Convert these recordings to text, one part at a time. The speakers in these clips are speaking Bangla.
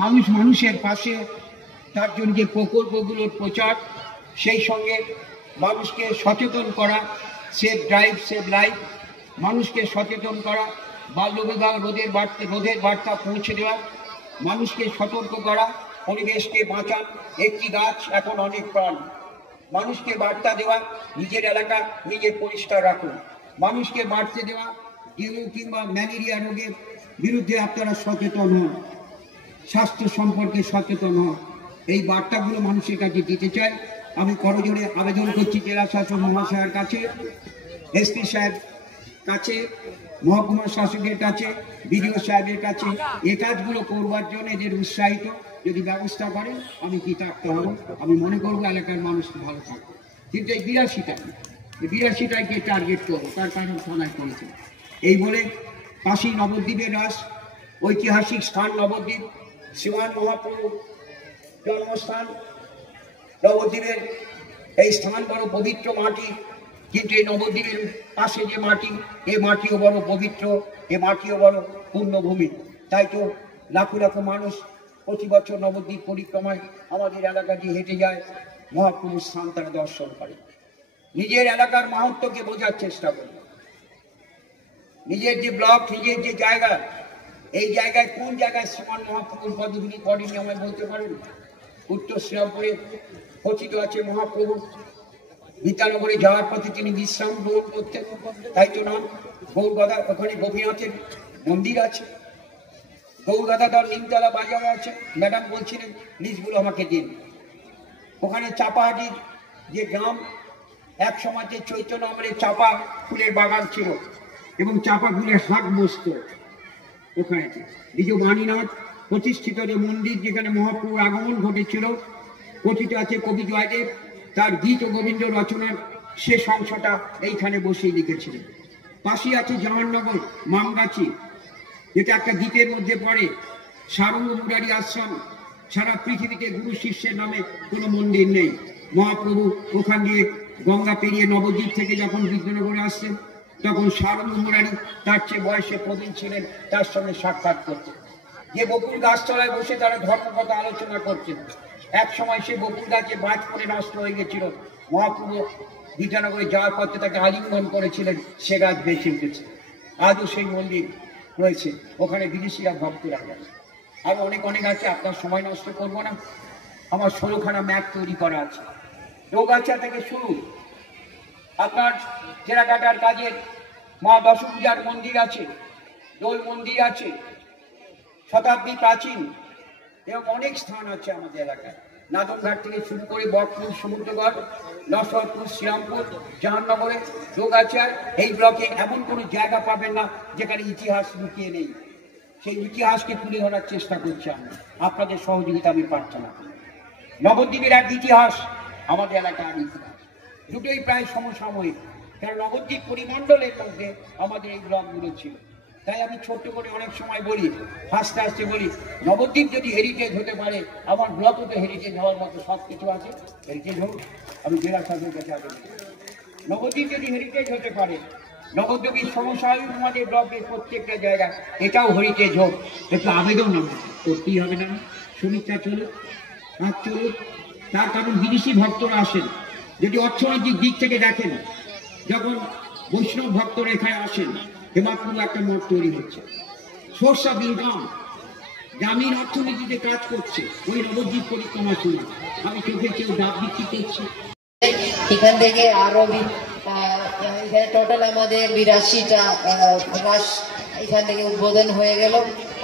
মানুষ মানুষের পাশে, তার জন্য যে প্রকল্পগুলোর প্রচার, সেই সঙ্গে মানুষকে সচেতন করা, সেভ ড্রাইভ সেভ লাইফ, মানুষকে সচেতন করা, বাল্যবিবাহ রোধের বার্তা পৌঁছে দেওয়া, মানুষকে সতর্ক করা, পরিবেশকে বাঁচান, একটি গাছ এখন অনেক প্রাণ, মানুষকে বার্তা দেওয়া, নিজের এলাকা নিজের পরিষ্কার রাখুন, মানুষকে বার্তা দেওয়া, ডেঙ্গু কিংবা ম্যালেরিয়া রোগের বিরুদ্ধে আপনারা সচেতন হন, স্বাস্থ্য সম্পর্কে সচেতন হন। এই বার্তাগুলো মানুষের কাছে দিতে চাই। আমি করজোড়ে আবেদন করছি জেলা শাসক মহাশয়ের কাছে, এসপি সাহেব কাছে, মহকুমা শাসকের কাছে, বিডিও সাহেবের কাছে, এই কাজগুলো করবার জন্য এদের উৎসাহিত যদি ব্যবস্থা করেন আমি কৃতার্থ হব। আমি মনে করবো এলাকার মানুষ ভালো থাকবে। কিন্তু এই 82টাকে টার্গেট করবো, তার কারণ থানায় করেছে। এই বলে পাশেই নবদ্বীপের রাস, ঐতিহাসিক স্থান নবদ্বীপ, শ্রীমান মহাপ্রভু জন্মস্থান। নবদ্বীপের এই স্থান বড় পবিত্র মাটি, কিন্তু এই নবদ্বীপের পাশে যে মাটি, এই মাটিও বড় পবিত্র, এ মাটিও বড় পুণ্যভূমি। তাই তো লাখো লাখো মানুষ প্রতি বছর নবদ্বীপ পরিক্রমায় আমাদের এলাকা দিয়ে হেঁটে যায়, মহাপ্রভুর স্থান তারা দর্শন করে। নিজের এলাকার মাহাত্ম্যকে বোঝার চেষ্টা করি। নিজের যে ব্লক, নিজের যে জায়গা, এই জায়গায় কোন জায়গায় শ্রীমান মহাপ্রভুর পদগুলি পড়েনি আমায় বলতে পারেন? উত্তর শ্রীরামপুরে খচিত আছে মহাপ্রভু, গীতানগরে যাওয়ার পথে তিনি বিশ্রাম গ্রহণ করতেন, তাই তো নাম গৌরগাদা, ওখানে গোপীনাথের মন্দির আছে, গৌরগাদার নিমতলা বাজার আছে। ম্যাডাম বলছিলেন লিস্টগুলো আমাকে দিন। ওখানে চাপাহাটির যে গ্রাম, এক সময় যে চৈতন্য আমলে চাপা ফুলের বাগান ছিল এবং চাপা ফুলের হাট বসত ওখানে। দ্বিজ বাণীনাথ প্রতিষ্ঠিত যে মন্দির, যেখানে মহাপ্রভুর আগমন ঘটেছিল, কথিত আছে কবি জয়দেব তার গীত ও গোবিন্দ রচনার শেষ অংশটা এইখানে বসেই লিখেছিলেন। পাশে আছে জাহাননগর মামগাছি, যেটা একটা গীতের মধ্যে পড়ে। সারঙ্গ মুরারি আশ্রম, সারা পৃথিবীতে গুরু শিষ্যের নামে কোনো মন্দির নেই। মহাপ্রভু ওখান দিয়ে গঙ্গা পেরিয়ে নবদ্বীপ থেকে যখন বিদ্যানগরে আসছেন, তখন সারঙ্গ মুরারি তার চেয়ে বয়সে প্রবীণ ছিলেন, তার সঙ্গে সাক্ষাৎ করতেন। যে বকুল গাছতলায় বসে তারা ধর্মকথা আলোচনা করতেন, এক সময় সে বকুল গাছে বাজ পড়ে নষ্ট হয়ে গেছিল। মহাপ্রভু বিদ্যানগরে যাওয়ার পথে তাকে আলিঙ্গন করেছিলেন, সে গাছ বেঁচে উঠেছে। আজও সেই মন্দির রয়েছে, ওখানে বিদেশিরা ভক্তরা গেছে। আরো অনেক অনেক আছে, আপনার সময় নষ্ট করবো না। আমার 16খানা ম্যাপ তৈরি করা আছে। দৌগাছা থেকে শুরু, আপনার জেরাঘাটার কাজের মা দশপূজার মন্দির আছে, দোল মন্দির আছে, শতাব্দী প্রাচীন এবং অনেক স্থান আছে আমাদের এলাকায়। নাদনঘাট থেকে শুরু করে বকপুর, সমুদ্রগড়, নসরপুর, শ্রীরামপুর, জাহাননগরে, দোগাছার এই ব্লকে এমন কোনো জায়গা পাবেন না যেখানে ইতিহাস লুকিয়ে নেই। সেই ইতিহাসকে তুলে ধরার চেষ্টা করছি আমরা, আপনাদের সহযোগিতা আমি প্রার্থনা করি। নবদ্বীপের এক ইতিহাস, আমাদের এলাকার ইতিহাস, দুটোই প্রায় সমসাময়িক। কারণ নবদ্বীপ পরিমণ্ডলের মধ্যে আমাদের এই ব্লকগুলো ছিল। তাই আমি ছোট্ট করে অনেক সময় বলি, হাসতে হাসতে বলি, নবদ্বীপ যদি হেরিটেজ হতে পারে, আমার ব্লকও তো হেরিটেজ হওয়ার মতো সব কিছু আছে, হেরিটেজ হোক। আমি জেলা শাসকের কাছে আবেদন করি, নবদ্বীপ যদি হেরিটেজ হতে পারে, নবদ্বীপের সমসাময়িক আমাদের ব্লকের প্রত্যেকটা জায়গা এটাও হেরিটেজ হোক। একটু আবেদন করতেই হবে না? সমীক্ষা চলুক, কাজ চলুক। তার কারণ বিদেশি ভক্তরা আসেন, যদি অর্থনৈতিক দিক থেকে দেখেন, যখন বৈষ্ণব ভক্তরা এখানে আসেন, হেমাপুর একটা মঠ তৈরি হচ্ছে, সোর্স অফ ইনকাম, গ্রামীণ অর্থনীতিতে কাজ করছে। ওই নবদ্বীপ পরিক্রমা শুনে আমি চোখে কেউ ডাব বিক্রি করছে। এখান থেকে আরো এখানে টোটাল আমাদের 82টা রাস এখান থেকে উদ্বোধন হয়ে গেল।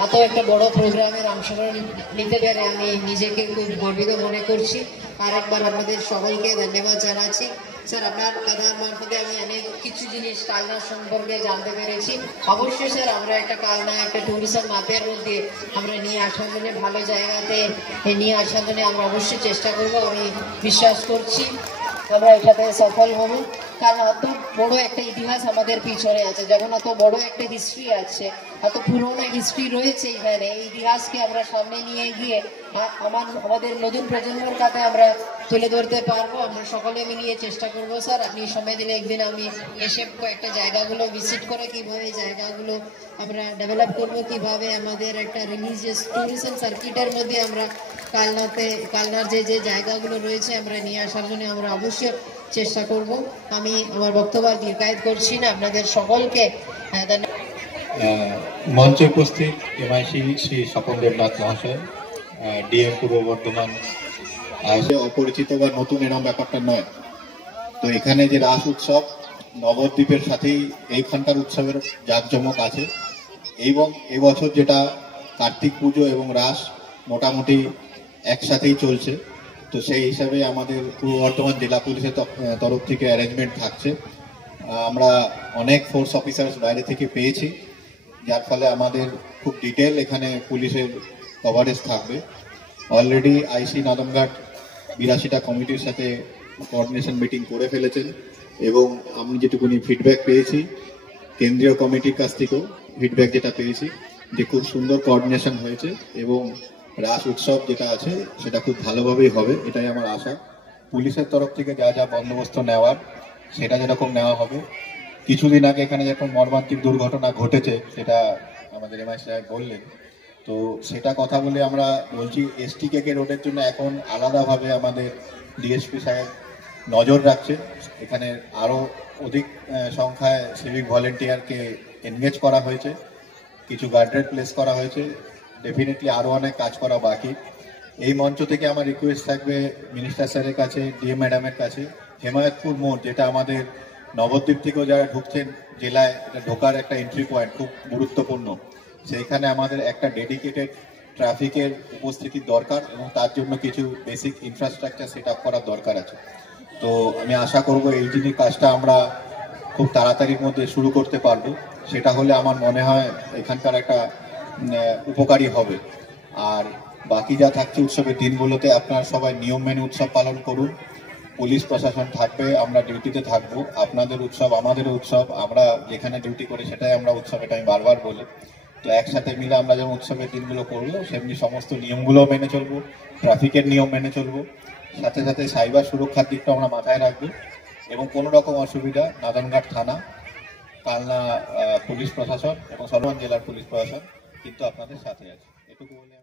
এত একটা বড় প্রোগ্রামের অংশগ্রহণ নিতে পেরে আমি নিজেকে খুব গর্বিত মনে করছি। আরেকবার আপনাদের সকলকে ধন্যবাদ জানাচ্ছি। স্যার, আপনার কথার মারফতে আমি অনেক কিছু জিনিস কালনা সম্পর্কে জানতে পেরেছি। অবশ্যই স্যার, আমরা একটা কালনা একটা ট্যুরিজম মাপের মধ্যে আমরা নিয়ে আসার জন্য, ভালো জায়গাতে নিয়ে আসার জন্য আমরা অবশ্যই চেষ্টা করব। আমি বিশ্বাস করছি আমরা এটাতে সফল হব। কারণ এত বড় একটা ইতিহাস আমাদের পিছনে আছে, যখন এত বড় একটা হিস্ট্রি আছে, এত পুরনো হিস্ট্রি রয়েছে এখানে, এই ইতিহাসকে আমরা সামনে নিয়ে গিয়ে আমাদের নতুন প্রজন্মের কাছে আমরা তুলে ধরতে পারবো। আমরা সকলে মিলিয়ে চেষ্টা করবো। স্যার, আপনি সময় দিলে একদিন আমি এসে কয়েকটা জায়গাগুলো ভিজিট করে কিভাবে জায়গাগুলো আমরা ডেভেলপ করবো, কিভাবে আমাদের একটা রিলিজিয়াস ট্যুরিজম সার্কিটের মধ্যে আমরা কালনার যে জায়গাগুলো রয়েছে আমরা নিয়ে আসার জন্য আমরা অবশ্যই চেষ্টা করব। আমি আমার বক্তব্য দীর্ঘায়িত করছি না, আপনাদের সকলকে মঞ্চে উপস্থিত এমআইসি শ্রী স্বপন দেবনাথ মহাশয়, ডিএম পূর্ব বর্ধমান। অপরিচিত বা নতুন এরকম ব্যাপারটা নয়। তো এখানে যে রাস উৎসব নবদ্বীপের সাথেই এইখানকার উৎসবের জাঁকজমক আছে, এবং এবছর যেটা কার্তিক পুজো এবং রাস মোটামুটি একসাথেই চলছে। তো সেই হিসাবে আমাদের পূর্ব বর্ধমান জেলা পুলিশের তরফ থেকে অ্যারেঞ্জমেন্ট থাকছে। আমরা অনেক ফোর্স অফিসার্স বাইরে থেকে পেয়েছি, যার ফলে আমাদের খুব ডিটেল এখানে পুলিশের কভারেজ থাকবে। অলরেডি আইসি নাদমঘাট 82টা কমিটির সাথে কোঅর্ডিনেশন মিটিং করে ফেলেছেন, এবং আমি যেটুকুনি ফিডব্যাক পেয়েছি কেন্দ্রীয় কমিটির কাছ থেকেও ফিডব্যাক যেটা পেয়েছি যে খুব সুন্দর কোঅর্ডিনেশন হয়েছে, এবং রাস উৎসব যেটা আছে সেটা খুব ভালোভাবেই হবে, এটাই আমার আশা। পুলিশের তরফ থেকে যা যা বন্দোবস্ত নেওয়ার সেটা যেরকম নেওয়া হবে। কিছুদিন আগে এখানে যখন মর্মান্তিক দুর্ঘটনা ঘটেছে সেটা আমাদের এমআই সাহেব বললেন, তো সেটা কথা বলে আমরা বলছি STKK রোডের জন্য এখন আলাদাভাবে আমাদের ডিএসপি সাহেব নজর রাখছে। এখানে আরও অধিক সংখ্যায় সিভিক ভলেন্টিয়ারকে এনগেজ করা হয়েছে, কিছু গার্ডরেল প্লেস করা হয়েছে, ডেফিনেটলি আরও অনেক কাজ করা বাকি। এই মঞ্চ থেকে আমার রিকোয়েস্ট থাকবে মিনিস্টার স্যারের কাছে, ডিএম ম্যাডামের কাছে, হেমায়তপুর মোড় যেটা আমাদের নবদ্বীপ থেকেও যারা ঢুকছেন জেলায়, এটা ঢোকার একটা এন্ট্রি পয়েন্ট খুব গুরুত্বপূর্ণ, সেইখানে আমাদের একটা ডেডিকেটেড ট্রাফিকের উপস্থিতির দরকার, এবং তার জন্য কিছু বেসিক ইনফ্রাস্ট্রাকচার সেট আপ করার দরকার আছে। তো আমি আশা করব এই জিনিস কাজটা আমরা খুব তাড়াতাড়ির মধ্যে শুরু করতে পারবো। সেটা হলে আমার মনে হয় এখানকার একটা উপকারী হবে। আর বাকি যা থাকছে উৎসবের দিনগুলোতে আপনারা সবাই নিয়ম মেনে উৎসব পালন করুন। পুলিশ প্রশাসন থাকবে, আমরা ডিউটিতে থাকবো। আপনাদের উৎসব আমাদেরও উৎসব, আমরা যেখানে ডিউটি করি সেটাই আমরা উৎসব, এটা আমি বারবার বলি। তো একসাথে মিলে আমরা যেমন উৎসবের দিনগুলো করবো, সেমনি সমস্ত নিয়মগুলোও মেনে চলবো, ট্রাফিকের নিয়ম মেনে চলবো, সাথে সাথে সাইবার সুরক্ষার দিকটা আমরা মাথায় রাখবো। এবং কোনো রকম অসুবিধা নাদনঘাট থানা, কালনা পুলিশ প্রশাসন এবং সর্বান জেলার পুলিশ প্রশাসন কিন্তু আপনাদের সাথে আছে, এটুকু বলে